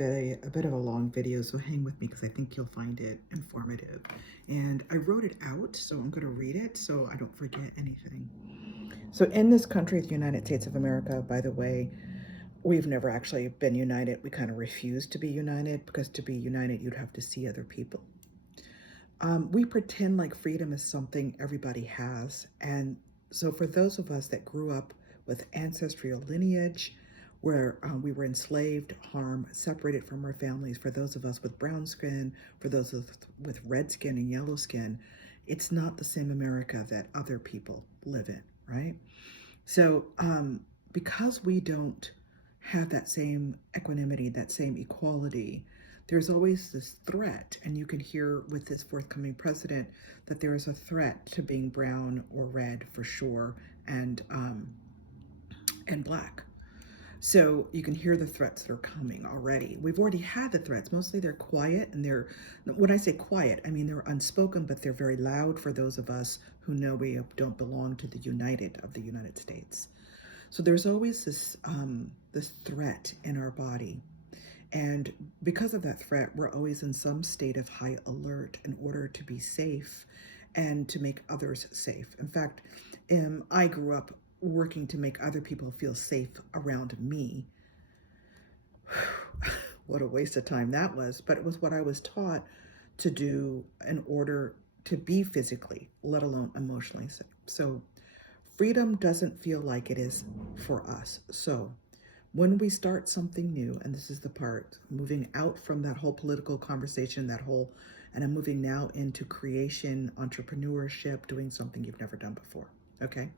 a bit of a long video, so hang with me because I think you'll find it informative. And I wrote it out, so I'm going to read it so I don't forget anything. So in this country, the United States of America, by the way, we've never actually been united. We kind of refuse to be united because to be united, you'd have to see other people. We pretend like freedom is something everybody has. And so for those of us that grew up with ancestral lineage, where we were enslaved, harmed, separated from our families, for those of us with brown skin, for those with red skin and yellow skin, it's not the same America that other people live in, right? So because we don't have that same equanimity, that same equality, there's always this threat, and you can hear with this forthcoming president that there is a threat to being brown or red for sure, and black. So you can hear the threats that are coming already. We've already had the threats. Mostly they're quiet, and when I say quiet, I mean they're unspoken, but they're very loud for those of us who know we don't belong to the United of the United States. So there's always this threat in our body. And because of that threat, we're always in some state of high alert in order to be safe and to make others safe. In fact, I grew up working to make other people feel safe around me. What a waste of time that was, but it was what I was taught to do in order to be physically, let alone emotionally safe. So freedom doesn't feel like it is for us. So when we start something new, and this is the part, moving out from that whole political conversation, and I'm moving now into creation, entrepreneurship, doing something you've never done before. Okay.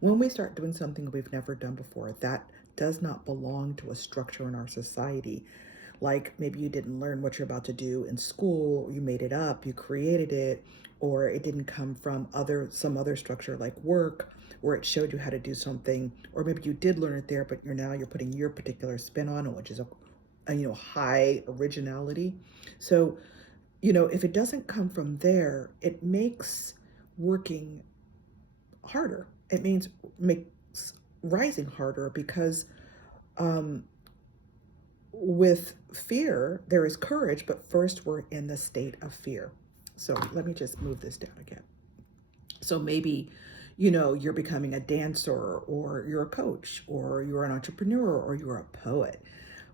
When we start doing something we've never done before, that does not belong to a structure in our society. Like maybe you didn't learn what you're about to do in school, you made it up, you created it, or it didn't come from some other structure like work, where it showed you how to do something, or maybe you did learn it there, but you're putting your particular spin on it, which is a high originality. So, if it doesn't come from there, it makes working harder. It makes rising harder because with fear, there is courage, but first we're in the state of fear. So let me just move this down again. So maybe, you're becoming a dancer, or you're a coach, or you're an entrepreneur, or you're a poet,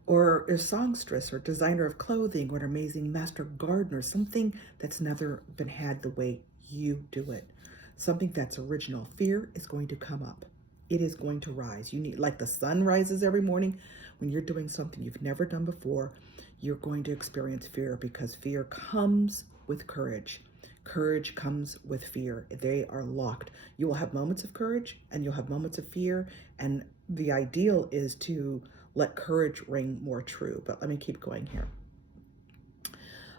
or a songstress, or designer of clothing, or an amazing master gardener, something that's never been had the way you do it. Something that's original. Fear is going to come up. It is going to rise. Like the sun rises every morning. When you're doing something you've never done before, you're going to experience fear, because fear comes with courage. Courage comes with fear. They are locked. You will have moments of courage and you'll have moments of fear. And the ideal is to let courage ring more true. But let me keep going here.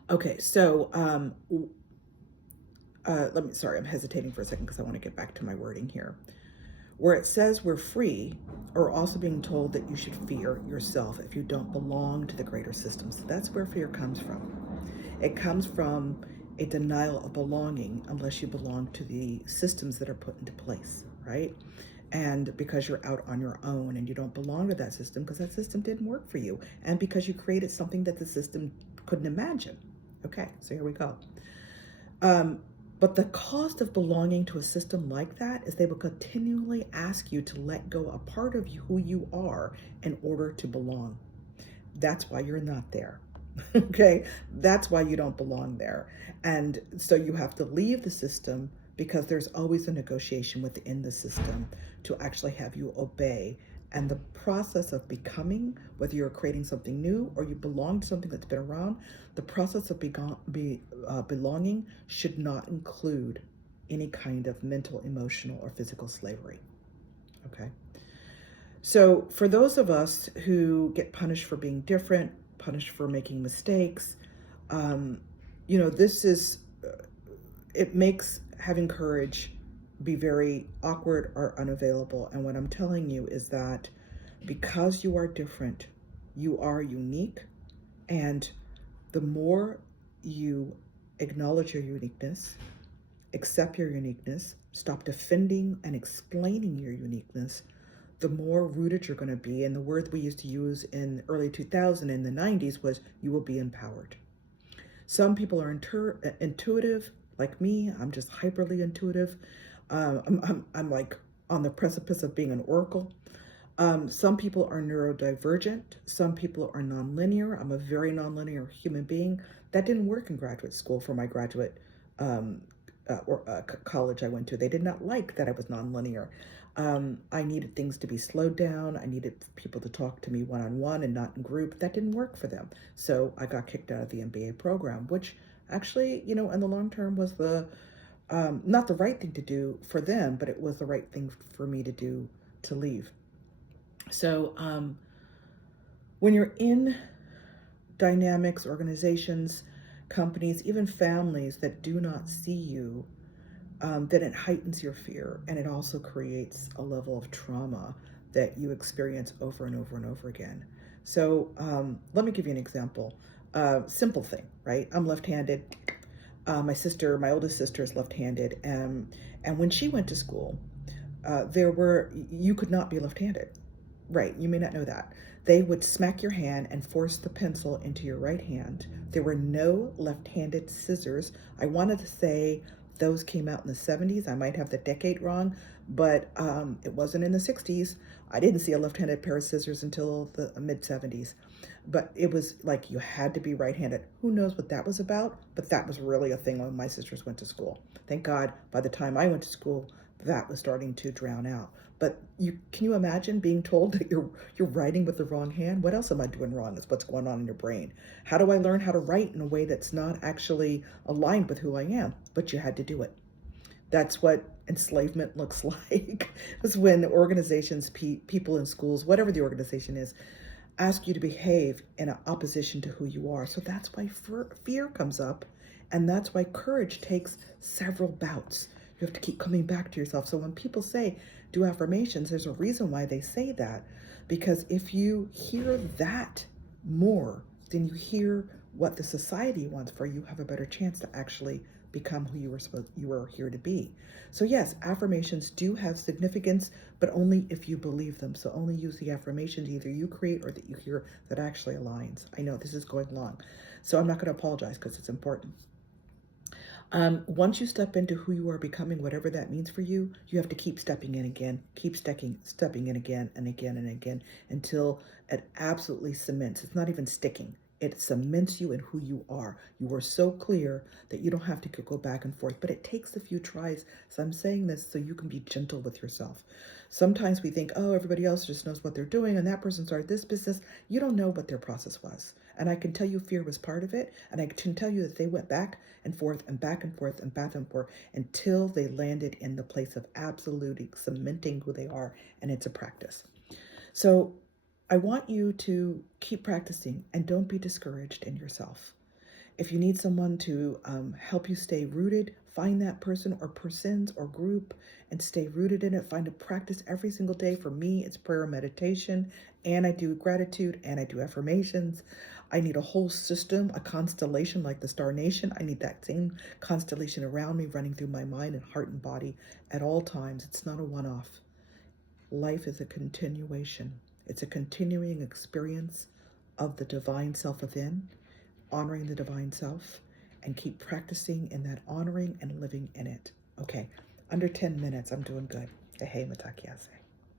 Okay, so I'm hesitating for a second because I want to get back to my wording here. Where it says we're free, or also being told that you should fear yourself if you don't belong to the greater system. So that's where fear comes from. It comes from a denial of belonging unless you belong to the systems that are put into place, right? And because you're out on your own and you don't belong to that system because that system didn't work for you, and because you created something that the system couldn't imagine. Okay, so here we go. But the cost of belonging to a system like that is they will continually ask you to let go a part of who you are in order to belong. That's why you're not there. Okay, that's why you don't belong there. And so you have to leave the system, because there's always a negotiation within the system to actually have you obey. And the process of becoming, whether you're creating something new or you belong to something that's been around, the process of belonging should not include any kind of mental, emotional, or physical slavery. Okay. So for those of us who get punished for being different, punished for making mistakes, it makes having courage be very awkward or unavailable. And what I'm telling you is that because you are different, you are unique. And the more you acknowledge your uniqueness, accept your uniqueness, stop defending and explaining your uniqueness, the more rooted you're going to be. And the word we used to use in early 2000 in the 90s was you will be empowered. Some people are intuitive, like me. I'm just hyperly intuitive. I'm like on the precipice of being an oracle. Some people are neurodivergent. Some people are nonlinear. I'm a very nonlinear human being. That didn't work in graduate school for my graduate college I went to. They did not like that I was nonlinear. I needed things to be slowed down. I needed people to talk to me one-on-one and not in group. That didn't work for them. So I got kicked out of the MBA program, which actually, in the long term was not the right thing to do for them, but it was the right thing for me to do, to leave. So when you're in dynamics, organizations, companies, even families that do not see you, then it heightens your fear, and it also creates a level of trauma that you experience over and over and over again. So let me give you an example. Simple thing, right? I'm left-handed. My oldest sister is left-handed, and when she went to school, you could not be left-handed. Right, you may not know that. They would smack your hand and force the pencil into your right hand. There were no left-handed scissors. I wanted to say those came out in the 70s. I might have the decade wrong, but it wasn't in the 60s. I didn't see a left-handed pair of scissors until the mid-70s. But it was like you had to be right-handed. Who knows what that was about? But that was really a thing when my sisters went to school. Thank God, by the time I went to school, that was starting to drown out. But can you imagine being told that you're writing with the wrong hand? What else am I doing wrong? Is what's going on in your brain. How do I learn how to write in a way that's not actually aligned with who I am? But you had to do it. That's what enslavement looks like. It's when organizations, people in schools, whatever the organization is, ask you to behave in opposition to who you are. So that's why fear comes up, and that's why courage takes several bouts. You have to keep coming back to yourself. So when people say, do affirmations, there's a reason why they say that. Because if you hear that more than you hear what the society wants for you, you have a better chance to actually become who you were here to be. So yes, affirmations do have significance, but only if you believe them. So only use the affirmations either you create or that you hear that actually aligns. I know this is going long, so I'm not going to apologize because it's important. Once you step into who you are becoming, whatever that means for you, you have to keep stepping in again, keep stepping in again and again and again until it absolutely cements. It's not even sticking. It cements you in who you are. You are so clear that you don't have to go back and forth, but it takes a few tries. So I'm saying this so you can be gentle with yourself. Sometimes we think, oh, everybody else just knows what they're doing and that person started this business. You don't know what their process was. And I can tell you fear was part of it. And I can tell you that they went back and forth and back and forth and back and forth until they landed in the place of absolutely cementing who they are. And it's a practice. So I want you to keep practicing and don't be discouraged in yourself. If you need someone to help you stay rooted, find that person or persons or group and stay rooted in it. Find a practice every single day. For me, it's prayer and meditation, and I do gratitude and I do affirmations. I need a whole system, a constellation like the Star Nation. I need that same constellation around me running through my mind and heart and body at all times. It's not a one-off. Life is a continuation. It's a continuing experience of the divine self within, honoring the divine self, and keep practicing in that honoring and living in it. Okay, under 10 minutes, I'm doing good. Hey, Matakiase.